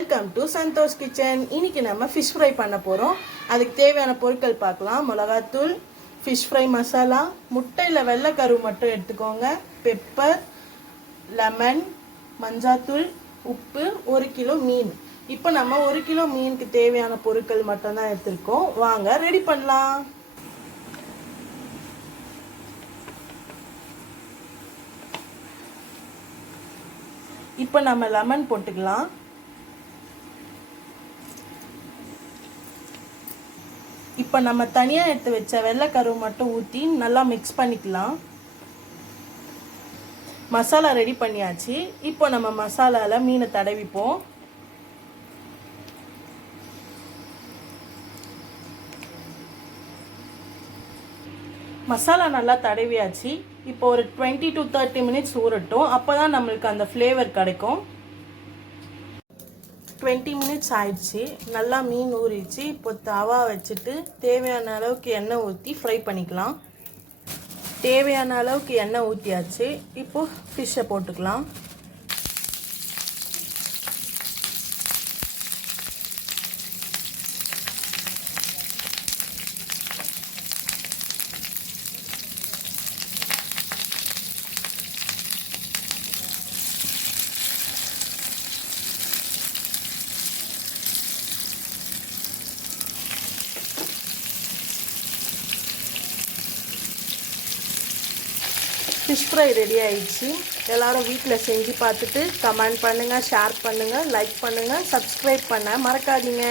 Welcome to Santhosh kitchen. இன்னைக்கு நம்ம fish fry பண்ண போகிறோம். அதுக்கு தேவையான பொருட்கள் பார்க்கலாம். மிளகாத்தூள், ஃபிஷ் ஃப்ரை மசாலா, முட்டையில் வெள்ளைக்கரு மட்டும் எடுத்துக்கோங்க, பெப்பர், லெமன், மஞ்சாத்தூள், உப்பு, 1 கிலோ மீன். இப்போ நம்ம 1 கிலோ மீனுக்கு தேவையான பொருட்கள் மட்டும்தான் எடுத்துருக்கோம். வாங்க ரெடி பண்ணலாம். இப்போ நம்ம லெமன் போட்டுக்கலாம். இப்போ நம்ம தனியாக எடுத்து வச்ச வெள்ளைக்கரு மட்டும் ஊற்றி நல்லா மிக்ஸ் பண்ணிக்கலாம். மசாலா ரெடி பண்ணியாச்சு. இப்போ நம்ம மசாலாவில் மீனை தடவிப்போம். மசாலா நல்லா தடவியாச்சு. இப்போ ஒரு 20 to 30 மினிட்ஸ் ஊறட்டும். அப்போ தான் நம்மளுக்கு அந்த ஃப்ளேவர் கிடைக்கும். 20 மினிட்ஸ் ஆயிடுச்சு. நல்லா மீன் ஊறிச்சு. இப்போ தவா வச்சுட்டு தேவையான அளவுக்கு எண்ணெய் ஊற்றி ஃப்ரை பண்ணிக்கலாம். தேவையான அளவுக்கு எண்ணெய் ஊற்றியாச்சு. இப்போது ஃபிஷ்ஷை போட்டுக்கலாம். ஃபிஷ் ஃப்ரை ரெடி ஆயிடுச்சு. எல்லோரும் வீட்டில் செஞ்சு பார்த்துட்டு கமெண்ட் பண்ணுங்கள், ஷேர் பண்ணுங்கள், லைக் பண்ணுங்கள், சப்ஸ்கிரைப் பண்ண மறக்காதீங்க.